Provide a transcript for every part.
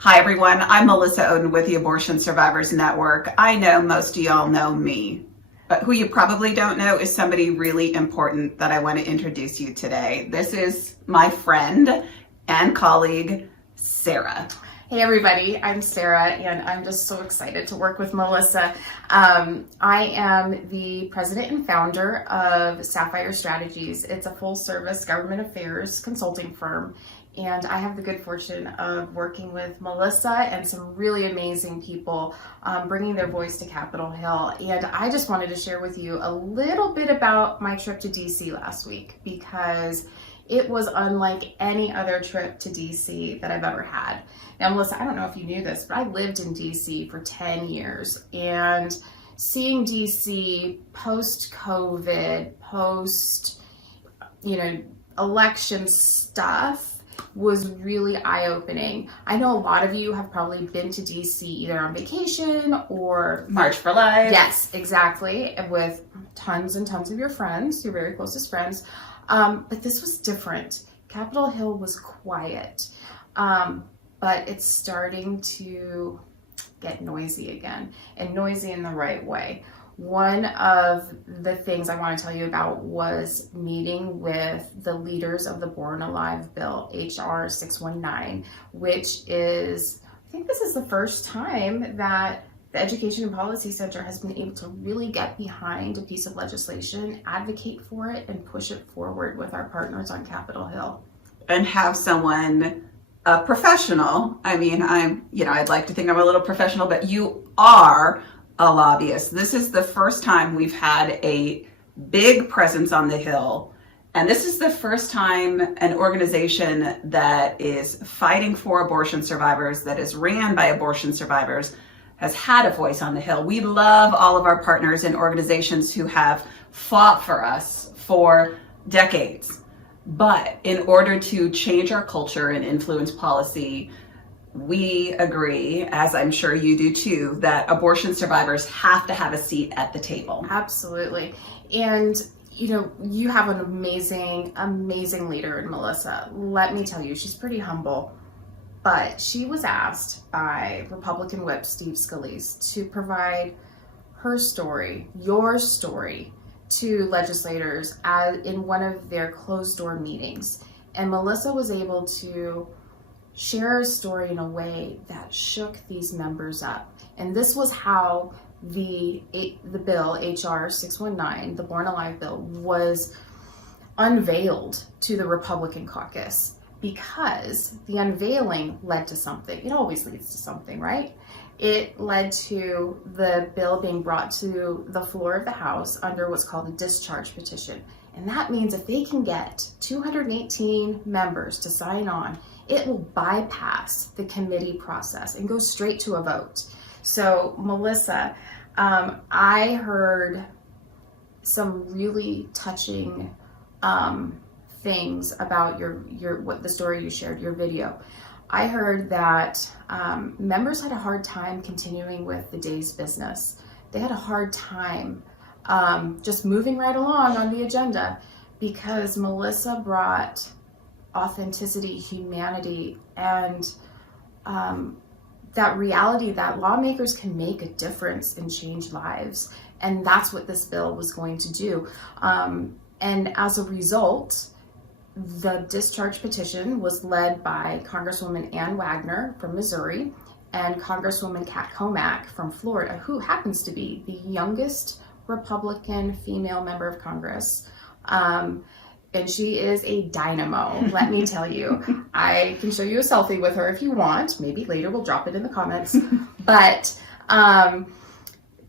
Hi everyone, I'm Melissa Oden with the Abortion Survivors Network. I know most of y'all know me, but who you probably don't know is somebody really important that I want to introduce you today. This is my friend and colleague, Sarah. Hey everybody, I'm Sarah and I'm just so excited to work with Melissa. I am the president and founder of Sapphire Strategies. It's a full service government affairs consulting firm. And I have the good fortune of working with Melissa and some really amazing people bringing their voice to Capitol Hill. And I just wanted to share with you a little bit about my trip to DC last week because it was unlike any other trip to DC that I've ever had. Now, Melissa, I don't know if you knew this, but I lived in DC for 10 years. And seeing DC post-COVID, election stuff, was really eye-opening. I know a lot of you have probably been to DC either on vacation or March for Life. Yes, exactly, with tons and tons of your friends, your very closest friends. But this was different. Capitol Hill was quiet, but it's starting to get noisy again, and noisy in the right way. One of the things I want to tell you about was meeting with the leaders of the Born-Alive bill, HR 619, which is, I think this is the first time that the Education and Policy Center has been able to really get behind a piece of legislation, advocate for it, and push it forward with our partners on Capitol Hill. And have someone, a professional, I'd like to think I'm a little professional, but you are a lobbyist. This is the first time we've had a big presence on the Hill. And this is the first time an organization that is fighting for abortion survivors, that is ran by abortion survivors, has had a voice on the Hill. We love all of our partners and organizations who have fought for us for decades. But in order to change our culture and influence policy, we agree, as I'm sure you do too, that abortion survivors have to have a seat at the table. Absolutely. And you have an amazing, amazing leader in Melissa. Let me tell you, she's pretty humble. But she was asked by Republican Whip Steve Scalise to provide her story, your story, to legislators in one of their closed-door meetings. And Melissa was able to share her story in a way that shook these members up. And this was how the bill, HR 619, the Born-Alive bill, was unveiled to the Republican caucus. Because the unveiling led to something. It always leads to something, right? It led to the bill being brought to the floor of the House under what's called a discharge petition. And that means if they can get 218 members to sign on, it will bypass the committee process and go straight to a vote. So, Melissa, I heard some really touching things about the story you shared, your video. I heard that members had a hard time continuing with the day's business. They had a hard time just moving right along on the agenda because Melissa brought authenticity, humanity, and that reality that lawmakers can make a difference and change lives. And that's what this bill was going to do. And as a result, the discharge petition was led by Congresswoman Ann Wagner from Missouri and Congresswoman Kat Comack from Florida, who happens to be the youngest Republican female member of Congress. And she is a dynamo, let me tell you. I can show you a selfie with her if you want. Maybe later we'll drop it in the comments. But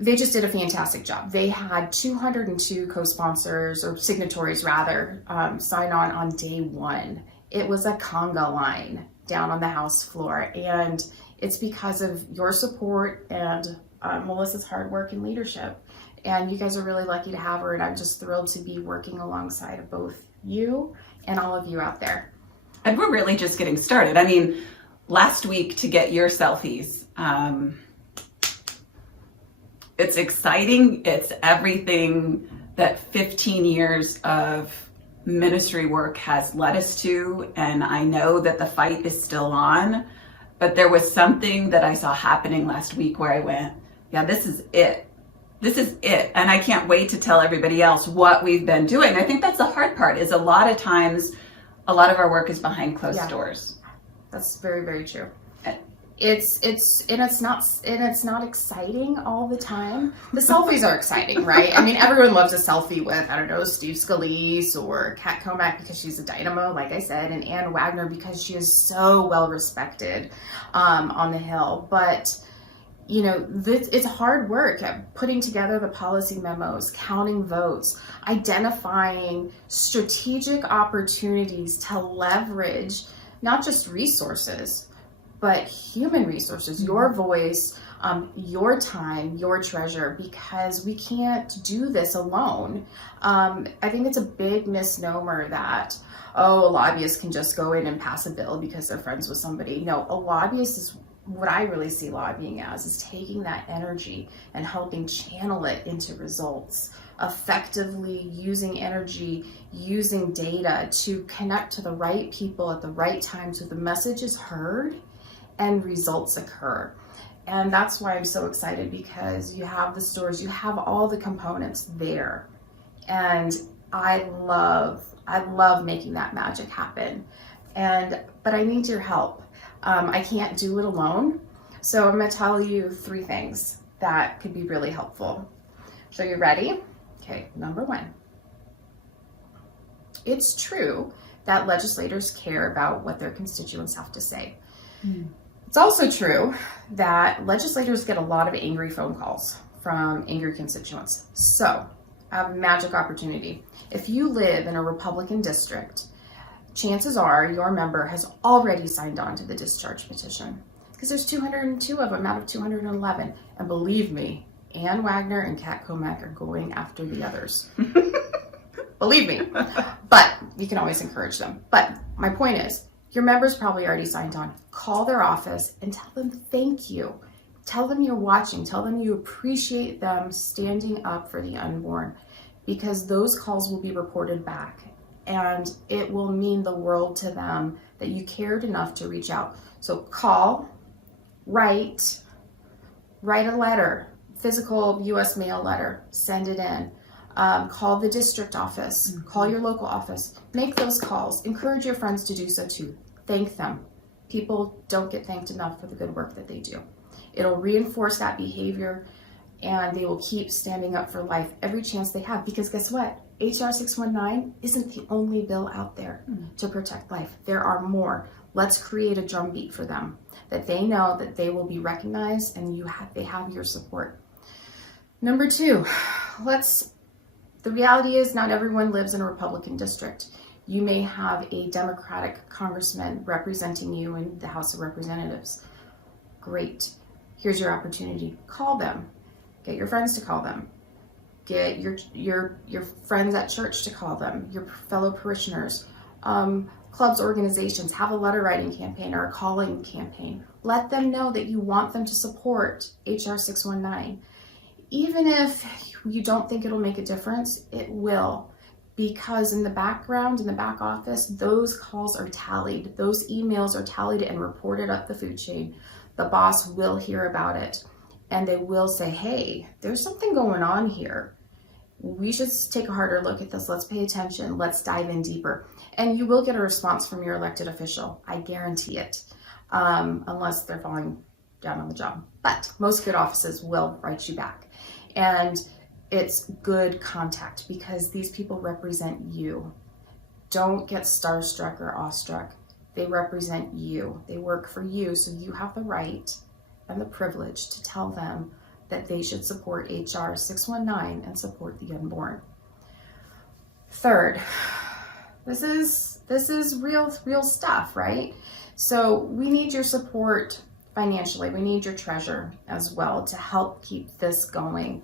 they just did a fantastic job. They had 202 co-sponsors, or signatories rather, sign on day one. It was a conga line down on the House floor. And it's because of your support and Melissa's hard work and leadership. And you guys are really lucky to have her. And I'm just thrilled to be working alongside of both you and all of you out there. And we're really just getting started. I mean, last week to get your selfies, it's exciting. It's everything that 15 years of ministry work has led us to. And I know that the fight is still on. but there was something that I saw happening last week where I went, yeah, this is it. This is it. And I can't wait to tell everybody else what we've been doing. I think that's the hard part, is a lot of times, a lot of our work is behind closed doors. That's very, very true. It's not exciting all the time. The selfies are exciting, right? I mean, everyone loves a selfie with, I don't know, Steve Scalise or Kat Comack because she's a dynamo, like I said, and Ann Wagner because she is so well respected on the Hill. But you know, it's hard work at putting together the policy memos, counting votes, identifying strategic opportunities to leverage not just resources, but human resources, your voice, your time, your treasure, because we can't do this alone. I think it's a big misnomer that, oh, a lobbyist can just go in and pass a bill because they're friends with somebody. No, a lobbyist is what I really see lobbying as, is taking that energy and helping channel it into results, effectively using energy, using data to connect to the right people at the right time so the message is heard and results occur. And that's why I'm so excited, because you have the stores, you have all the components there. And I love making that magic happen. But I need your help. I can't do it alone. So I'm gonna tell you 3 things that could be really helpful. So you ready? Okay, number 1. It's true that legislators care about what their constituents have to say. It's also true that legislators get a lot of angry phone calls from angry constituents. So I have a magic opportunity. If you live in a Republican district, chances are your member has already signed on to the discharge petition, because there's 202 of them out of 211. And believe me, Ann Wagner and Kat Comack are going after the others. Believe me. But you can always encourage them. But my point is, your members probably already signed on. Call their office and tell them thank you. Tell them you're watching. Tell them you appreciate them standing up for the unborn, because those calls will be reported back. And it will mean the world to them that you cared enough to reach out. So call, write a letter, physical U.S. mail letter, send it in. Call the district office, call your local office, make those calls. Encourage your friends to do so too. Thank them. People don't get thanked enough for the good work that they do. It'll reinforce that behavior, and they will keep standing up for life every chance they have, because guess what? HR 619 isn't the only bill out there to protect life. There are more. Let's create a drumbeat for them, that they know that they will be recognized and they have your support. Number 2, the reality is not everyone lives in a Republican district. You may have a Democratic congressman representing you in the House of Representatives. Great. Here's your opportunity. Call them. Get your friends to call them. Get your friends at church to call them, your fellow parishioners, clubs, organizations. Have a letter writing campaign or a calling campaign. Let them know that you want them to support HR 619. Even if you don't think it'll make a difference, it will, because in the background, in the back office, those calls are tallied. Those emails are tallied and reported up the food chain. The boss will hear about it. And they will say, hey, there's something going on here. We should take a harder look at this. Let's pay attention. Let's dive in deeper. And you will get a response from your elected official. I guarantee it, unless they're falling down on the job. But most good offices will write you back. And it's good contact, because these people represent you. Don't get starstruck or awestruck. They represent you. They work for you, so you have the right and the privilege to tell them that they should support HR 619 and support the unborn. 3rd, this is real stuff, right? So we need your support financially. We need your treasure as well to help keep this going.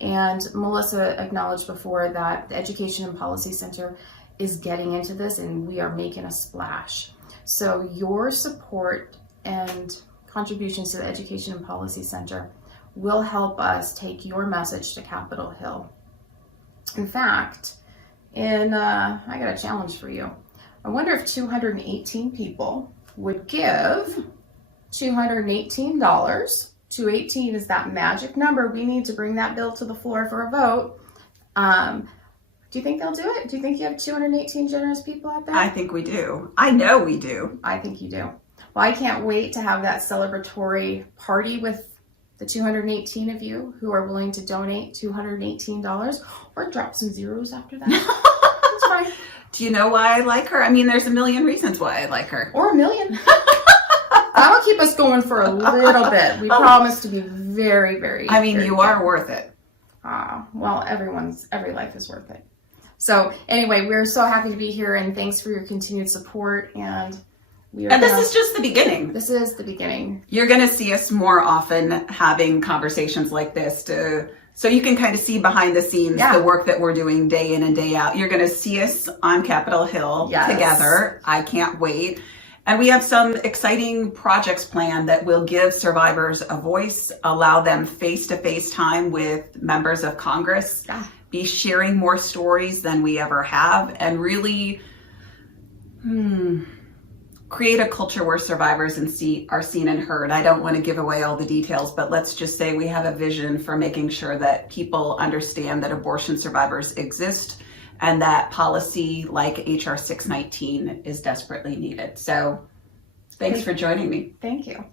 And Melissa acknowledged before that the Education and Policy Center is getting into this, and we are making a splash. So your support and contributions to the Education and Policy Center will help us take your message to Capitol Hill. In fact, I got a challenge for you. I wonder if 218 people would give $218. 218 is that magic number. We need to bring that bill to the floor for a vote. Do you think they'll do it? Do you think you have 218 generous people out there? I think we do. I know we do. I think you do. Well, I can't wait to have that celebratory party with the 218 of you who are willing to donate $218 or drop some zeros after that. That's fine. Do you know why I like her? I mean, there's a million reasons why I like her. Or a million. That'll keep us going for a little bit. We promise to be very, very. I mean, very you good. are worth it. Well, every life is worth it. So anyway, we're so happy to be here, and thanks for your continued support. And this is just the beginning. This is the beginning. You're going to see us more often having conversations like this so you can kind of see behind the scenes the work that we're doing day in and day out. You're going to see us on Capitol Hill together. I can't wait. And we have some exciting projects planned that will give survivors a voice, allow them face-to-face time with members of Congress, be sharing more stories than we ever have, and really create a culture where survivors are seen and heard. I don't want to give away all the details, but let's just say we have a vision for making sure that people understand that abortion survivors exist and that policy like HR 619 is desperately needed. So thanks for joining me. Thank you.